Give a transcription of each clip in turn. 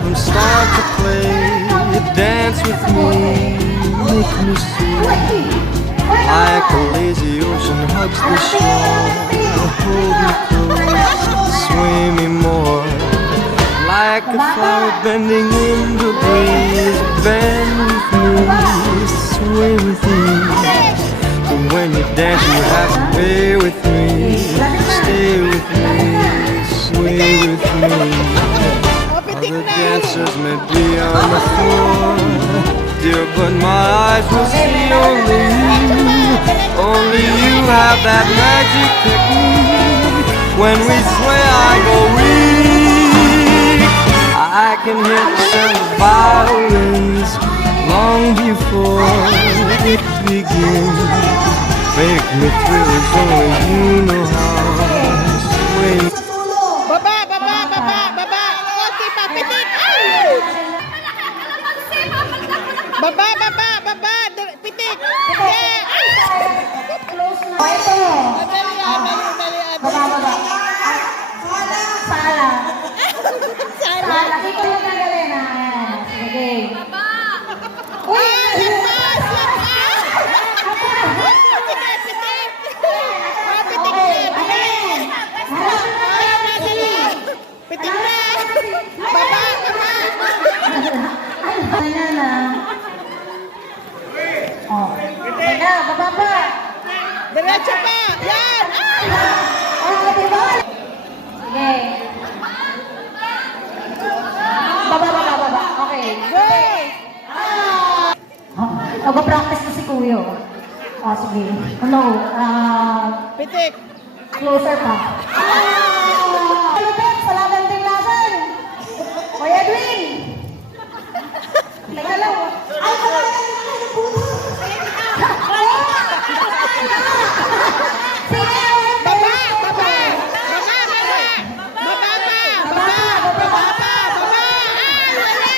rhythm start to play. You dance with me, make me sway. Like a lazy ocean hugs the shore. Hold me close, sway me more. Like a flower bending in the breeze. Bend with me, sway with me. But when you dance you have to be with me. Stay with me, sway with me. Other dancers may be on the floor, dear, but my eyes will see only you. Only you have that magic technique. When we sway I go weak. I can hear the sound of violins long before it begins. Make me thrill as only you know how. Sway me. Baba, baba, baba, baba. Konti pa, pitik. Ay! Baba, baba, baba. Pitik. Yeah. Ay! Dali, dali. Baba, baba. Sala. Sala. Dito yung tagalin na. Sige. Uy! Lagpas! Lagpas! Sige, pitik. Pitik na, bilis. Pitik na. Baba, baba. Ano na? Oh. Teka, baba pa. Diretso pa. Yan. Ay! Oh, diba? Sige. Baba, baba, baba. Okay. Go! Nag-practice na si Kuya. Ah, sige. Ano? Pitik. Closer pa. Lupit, salamat din natin. Kuya Edwin. Teka lang. Ay, salamat din natin. Sige, Baba, baba. Baba, baba. Baba pa. Baba, baba pa. Baba. Ay, wala.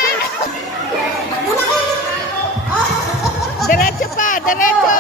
Diretso pa, diretso.